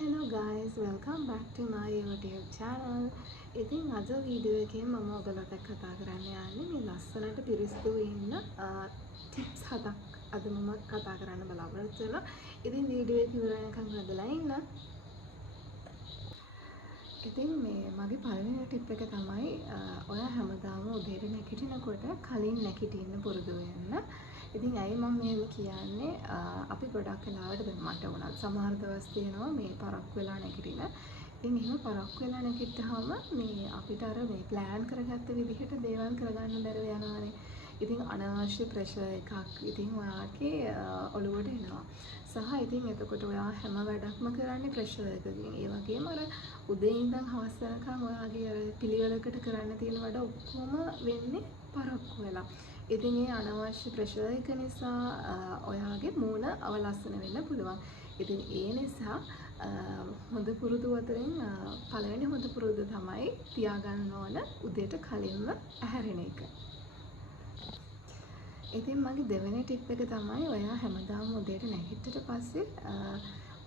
Hello guys, welcome back to my YouTube channel. ඉතින් අද video එකේ මම ඔයගලට කතා කරන්න යන්නේ මේ ලස්සනට පිරිසිදු ඉන්න ටිප්ස් හතක් අද මම කතා කරන්න බලාපොරොත්තු වෙනවා. ඉතින් වීඩියෝ එක ඉවර වෙනකන් බලලා ඉන්න. ඉතින් මේ මගේ පළවෙනි ටිප් එක තමයි ඔයා හැමදාම උදේට නැගිටිනකොට කලින් නැගිටින්න පුරුදු වෙන්න. ඉතින් ඇයි මම මේක කියන්නේ අපි ගොඩක් වෙලාවට දැන් මට උනත් සමහර දවස් තියෙනවා මේ පරක්කු වෙලා නැගිටින. ඉතින් එහෙම පරක්කු වෙලා නැගිට්ටාම මේ අපිට අර මේ ප්ලෑන් කරගත්ත විදිහට දේවල් කරගන්න බැරුව යනවානේ. ඉතින් අනවශ්‍ය ප්‍රෙෂර් එකක් ඉතින් ඔයාගේ ඔළුවට එනවා. සහ ඉතින් එතකොට ඔයා හැම වැඩක්ම කරන්නේ ප්‍රෙෂර් එකකින්. ඒ වගේම අර උදේ ඉඳන් හවස වෙනකන් ඔයාගේ අර පිළිවෙලකට කරන්න තියෙන වැඩ ඔක්කොම වෙන්නේ පරක්කු වෙලා. ඉතින් ඒ අනවශ්‍ය ප්‍රෙෂර් එක නිසා ඔයාගේ මූණ අවලස්සන වෙන්න පුළුවන්. ඉතින් ඒ නිසා හොඳ පුරුදු අතරින් පළවෙනි හොඳ පුරුදු තමයි තියාගන්න ඕන උදේට කලින්ම ඇහැරෙන එක. ඉතින් මගේ දෙවෙනි ටිප් එක තමයි ඔයා හැමදාම උදේට නැගිට්ටට පස්සේ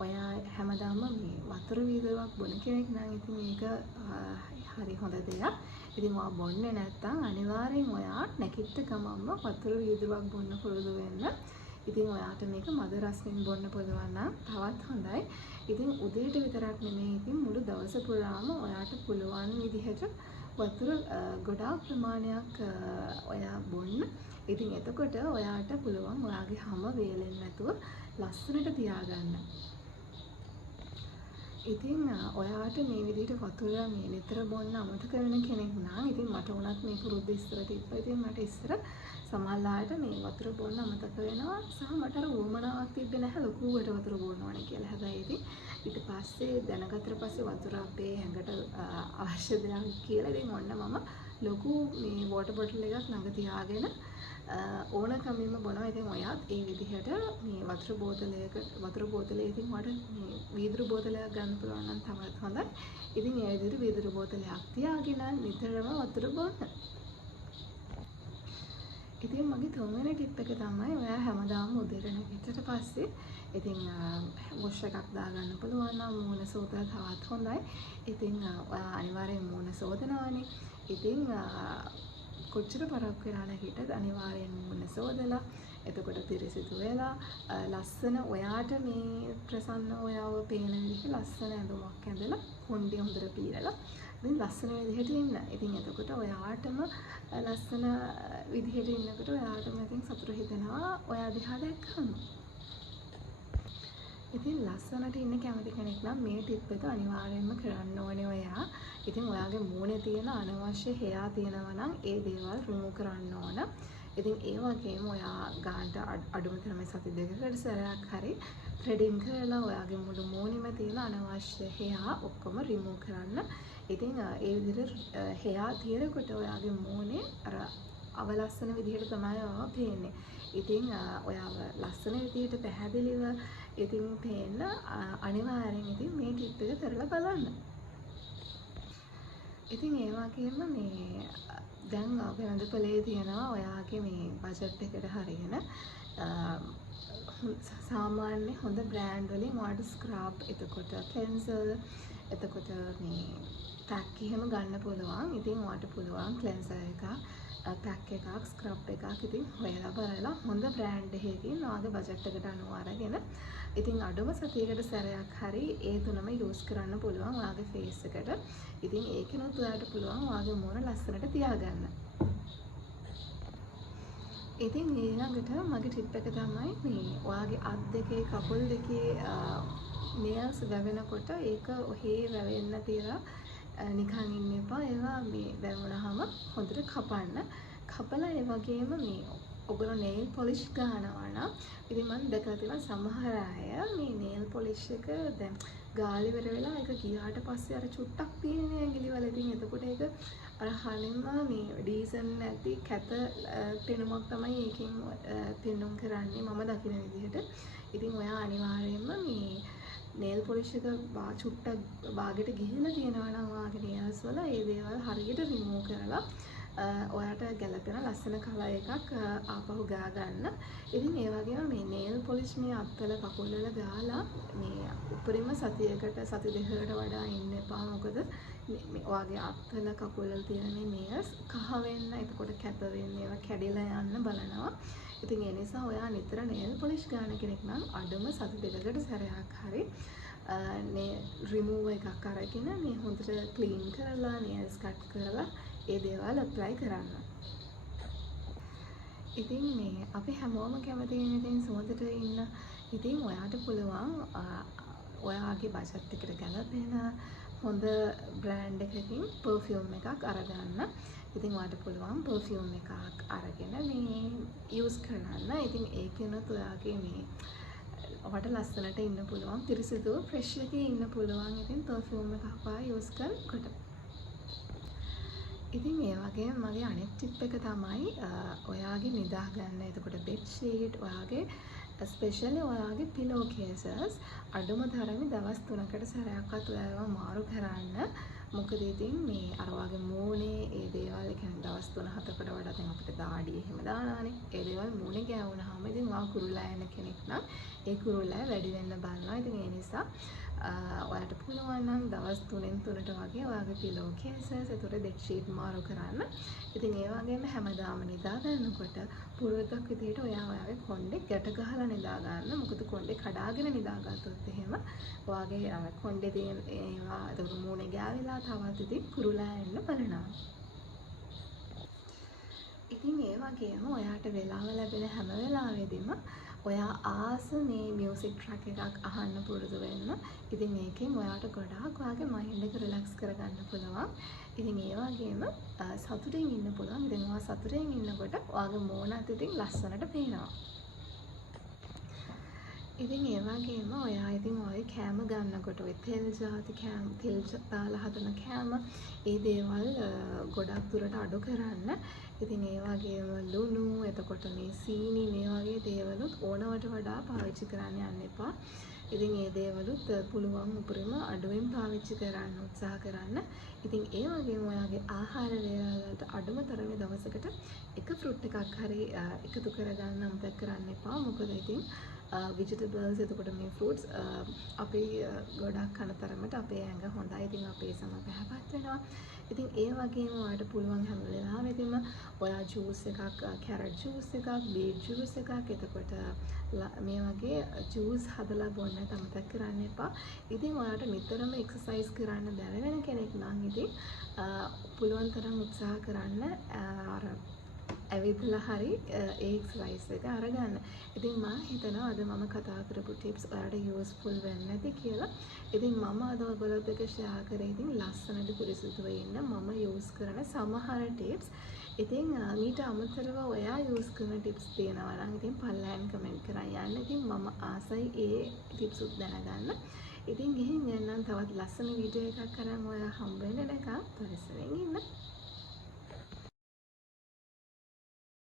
ඔයා හැමදාම මේ වතුර වීදුරුවක් බොන කෙනෙක් නම් ඉතින් මේක හරි හොඳ දෙයක්. ඉතින් ඔයා බොන්නේ නැත්නම් අනිවාර්යෙන් ඔයා නැගිට්ට ගමන්ම වතුර වීදුරුවක් බොන්න පුරුදු වෙන්න. ඉතින් ඔයාට මේක මද රසෙන් බොන්න පුළුවන් නම් තවත් හොඳයි. ඉතින් උදේට විතරක් නෙමෙයි ඉතින් මුළු දවස පුරාම ඔයාට පුළුවන් විදිහට වතුර ගොඩාක් ප්‍රමාණයක් ඔයා බොන්න. ඉතින් එතකොට ඔයාට පුළුවන් ඔයාගේ හැම වේලෙන් නැතුව ලස්සනට තියාගන්න. ඉතින් ඔයාට මේ විදිහට වතුර මේ නිතර බොන්න අමතක වෙන කෙනෙක් නම් ඉතින් මට උනත් මේ පුරුද්ද ඉස්සර තිබ්බා. ඉතින් මට ඉස්සර සමහරවිට මේ වතුර බොන්න අමතක වෙනවා. සහ මට අර උවමනාවක් තිබ්බේ නැහැ ලොකුවට වතුර බොන්න ඕනේ කියලා. හැබැයි ඉතින් ඊට පස්සේ දැනගත්තට පස්සේ වතුර අපේ ඇඟට අවශ්‍ය දෙයක් කියලා ඉතින් ඔන්න මම ලොකු මේ වෝටර් බොටල් එකක් ළඟ තියාගෙන ඕනකමින්ම බොනවා. ඉතින් ඔයාත් ඒ විදිහට මේ වතුර බෝතලේ ඉතින් ඔයාට මේ වීදුරු බෝතලයක් ගන්න පුළුවන් නම් තවත් හොඳයි. ඉතින් ඒ විදිහට වීදුරු බෝතලයක් තියාගෙන නිතරම වතුර බොන්න. ඉතින් මගේ තුන්වෙනි ටිප් එක තමයි ඔයා හැමදාම උදේට නැගිට්ටට පස්සේ ඉතින් වොෂ් එකක් දාගන්න පුළුවන් නම් මූණ සෝදලා තවත් හොඳයි. ඉතින් ඔයා අනිවාර්යෙන් මූණ සෝදනවානේ. ඉතින් කොච්චර පරක්කු වෙලා නැගිට්ටත් අනිවාර්යෙන් මූණ සෝදලා එතකොට පිරිසිදු වෙලා ලස්සන ඔයාට මේ ප්‍රසන්න ඔයාව පේන විදිහට ලස්සන ඇඳුමක් ඇඳලා කොණ්ඩේ හොඳට පීරලා ඉතින් ලස්සන විදිහට ඉන්න. ඉතින් එතකොට ඔයාටම ලස්සන විදිහට ඉන්නකොට ඔයාටම ඉතින් සතුට හිතෙනවා ඔයා දිහා දැක්කම. ඉතින් ලස්සනට ඉන්න කැමති කෙනෙක් නම් මේ ටිප් එක අනිවාර්යයෙන්ම කරන්න ඕනේ ඔයා. ඉතින් ඔයාගේ මූණේ තියෙන අනවශ්‍ය හෙයා තියෙනවා නම් ඒ දේවල් රිමූව් කරන්න ඕන. ඉතින් ඒ වගේම ඔයා ගානට අඩුම තරමේ සති දෙකකට සැරයක් හරි ත්‍රෙඩින් කරලා ඔයාගේ මුළු මූණෙම තියෙන අනවශ්‍ය හෙයා ඔක්කොම රිමූව් කරන්න. ඉතින් ඒ විදිහට හෙයා තියෙනකොට ඔයාගේ මූණේ අර අවලස්සන විදිහට තමයි ඔයාව පේන්නේ. ඉතින් ඔයාව ලස්සන විදිහට පැහැදිලිව ඉතින් පේන්න අනිවාර්යෙන් ඉතින් මේ ටිප් එක කරලා බලන්න. ඉතින් ඒ වගේම මේ දැන් වෙළඳපොලේ තියෙනවා ඔයාගේ මේ බජට් එකට හරියන සාමාන්‍ය හොඳ බ්‍රෑන්ඩ් වලින් ඔයාලට ස්ක්‍රබ් එතකොට ක්ලෙන්සර් එතකොට මේ පැක් එහෙම ගන්න පුළුවන්. ඉතින් ඔයාලට පුළුවන් ක්ලෙන්සර් එකක් පැක් එකක් ස්ක්‍රබ් එකක් ඉතින් හොයලා බලලා හොඳ බ්‍රෑන්ඩ් එකකින් ඔයාගේ බජට් එකට අනුව අරගෙන ඉතින් අඩුම සතියකට සැරයක් හරි ඒ තුනම යූස් කරන්න පුළුවන් ඔයාගේ ෆේස් එකට. ඉතින් ඒකනොත් ඔයාලට පුළුවන් ඔයාගේ මූණ ලස්සනට තියාගන්න. ඉතින් ඊළඟට මගේ ටිප් එක තමයි මේ ඔයාගේ අත් දෙකේ කකුල් දෙකේ නේල්ස් වැවෙනකොට ඒක ඔහේ වැවෙන්න තියලා නිකන් ඉන්න එපා. ඒවා මේ වැවුනහම හොඳට කපන්න. කපලා ඒ වගේම මේ ඔයගොල්ලෝ nail polish ගන්නවා නම් ඉතින් මම දැකලා තියෙනවා සමහර අය මේ nail polish එක දැන් ගාලි ඉවර වෙලා ඒක ගියාට පස්සේ අර චුට්ටක් තියෙන ඇඟිලි වල ඉතින් එතකොට ඒක අර හරියම මේ ඩීසන් නැති කැත පෙනුමක් තමයි ඒකෙන් පෙන්වුම් කරන්නේ මම දකින විදිහට. ඉතින් ඔයා අනිවාර්යයෙන්ම මේ nail polish එක චුට්ටක් බාගෙට ගිහිලා තියෙනවා නම් ඔයාගේ nails වල ඒ දේවල් හරියට remove කරලා ඔයාට ගැලපෙන ලස්සන කලර් එකක් ආපහු ගා ගන්න. ඉතින් ඒ වගේම මේ nail polish මේ අත්වල කකුල් වල ගාලා මේ උපරිම සතියකට සති දෙකකට වඩා ඉන්න එපා. මොකද මේ ඔයාගේ අත්වල කකුල් වල තියෙන මේ nails කහ වෙන්න, එතකොට කැප වෙන්න, ඒවා කැඩිලා යන්න බලනවා. ඉතින් ඒ නිසා ඔයා නිතර nail polish ගන්න කෙනෙක් නම් අඩුම සති දෙකකට සැරයක් හරි රිමූවර් එකක් අරගෙන මේ හොඳට ක්ලීන් කරලා nails කට් කරලා ඒ දේවල් ඇප්ලයි කරන්න. ඉතින් මේ අපි හැමෝම කැමති ඉතින් සුවඳට ඉන්න. ඉතින් ඔයාට පුළුවන් ඔයාගේ බජට් එකට ගැලපෙන හොඳ බ්‍රෑන්ඩ් එකකින් පර්ෆියුම් එකක් අරගන්න. ඉතින් ඔයාට පුළුවන් පර්ෆියුම් එකක් අරගෙන මේ යූස් කරන්න. ඉතින් ඒකෙනුත් ඔයාගේ මේ ඔයාට ලස්සනට ඉන්න පුළුවන්, පිරිසිදු ෆ්‍රෙෂ් එකේ ඉන්න පුළුවන්. ඉතින් පර්ෆියුම් එකක් ඔයා යූස් කරනකොට. ඉතින් ඒ වගේම මගේ අනෙක් ටිප් එක තමයි ඔයාගේ නිදා ගන්න. එතකොට බෙඩ් ෂීට්, ඔයාගේ ස්පෙෂලි ඔයාගේ පිලෝ කේසස් අඩුම තරමේ දවස් 3කට සැරයක්වත් ඔයාව මාරු කරන්න. මොකද ඉතින් මේ අර වගේ මූණේ ඒ දේවල් කියන්නේ දවස් 3-4කට වඩා දැන් අපිට දාඩිය එහෙම දානවානේ. ඒ දේවල් මූණේ ගෑවුනහම ඉතින් ඔයා කුරුල්ලා යන කෙනෙක් නම් ඒ කුරුල්ලා වැඩි වෙන්න බලනවා. ඉතින් ඒ නිසා ඔයාට පුළුවන් නම් දවස් 3න් 3ට වගේ ඔයාගේ පිලෝ කේසස්, ඒතකොට බෙඩ් ෂීට් මාරු කරන්න. ඉතින් ඒ වගේම හැමදාම නිදා ගන්නකොට පුරුද්දක් විදිහට ඔයාගේ කොණ්ඩේ ගැට ගහලා නිදා ගන්න. මොකද කොණ්ඩේ කඩාගෙන නිදාගත්තොත් එහෙම ඔයාගේ කොණ්ඩේ තියෙන ඒවා ඒතකොට මූණේ ගෑවිලා තවත් ඉතින් කුරුල්ලා එන්න බලනවා. ඉතින් ඒ වගේම ඔයාට වෙලාව ලැබෙන හැම වෙලාවෙදිම ඔයා ආස මේ මියුසික් ට්‍රැක් එකක් අහන්න පුරුදු වෙන්න. ඉතින් ඒකෙන් ඔයාට ගොඩාක් ඔයාගේ මයින්ඩ් එක රිලැක්ස් කරගන්න පුළුවන්. ඉතින් ඒ වගේම සතුටින් ඉන්න පුළුවන්. ඉතින් ඔයා සතුටින් ඉන්නකොට ඔයාගේ මූණත් ඉතින් ලස්සනට පේනවා. ඉතින් ඒ වගේම ඔයා ඉතින් ඔය කෑම ගන්නකොට ඔය තෙල් ජාති කෑම, තෙල් දාලා හදන කෑම, ඒ දේවල් ගොඩක් දුරට අඩු කරන්න. ඉතින් ඒ වගේම ලුණු, එතකොට මේ සීනි මේ වගේ දේවලුත් ඕනවට වඩා පාවිච්චි කරන්න යන්න එපා. ඉතින් ඒ දේවලුත් පුළුවන් උපරිම අඩුවෙන් පාවිච්චි කරන්න උත්සාහ කරන්න. ඉතින් ඒ වගේම ඔයාගේ ආහාර වේලාවලට අඩුම තරමේ දවසකට එක ෆෘට් එකක් හරි එකතු කරගන්න අමතක කරන්න එපා. මොකද ඉතින් vegetables, එතකොට මේ fruits අපි ගොඩක් කන තරමට අපේ ඇඟ හොඳයි. ඉතින් අපේ සම පැහැපත් වෙනවා. ඉතින් ඒ වගේම ඔයාලට පුළුවන් හැම වෙලාවෙදිම ඔයා ජූස් එකක්, කැරට් ජූස් එකක්, බීට් ජූස් එකක්, එතකොට මේ වගේ ජූස් හදලා බොන්න අමතක කරන්න එපා. ඉතින් ඔයාට නිතරම එක්සර්සයිස් කරන්න බැරි වෙන කෙනෙක් නම් ඉතින් පුළුවන් තරම් උත්සාහ කරන්න අර ඇවිදලා හරි ඒ එක්සර්සයිස් එක අරගන්න. ඉතින් මම හිතනවා අද මම කතා කරපු ටිප්ස් ඔයාලට යූස්ෆුල් වෙන්න ඇති කියලා. ඉතින් මම අද ඔයගොල්ලොත් එක්ක ෂෙයා කරේ ඉතින් ලස්සනට පිරිසිදුව ඉන්න මම යූස් කරන සමහර ටිප්ස්. ඉතින් ඊට අමතරව ඔයා යූස් කරන ටිප්ස් තියෙනවා නම් ඉතින් පල්ලෙන් කමෙන්ට් කරන් යන්න. ඉතින් මම ආසයි ඒ ටිප්ස් උත් දැනගන්න. ඉතින් ගිහින් යන්න තවත් ලස්සන වීඩියෝ එකක් කරන් ඔයා හම්බ වෙන එක පරිස්සමෙන් ඉන්න.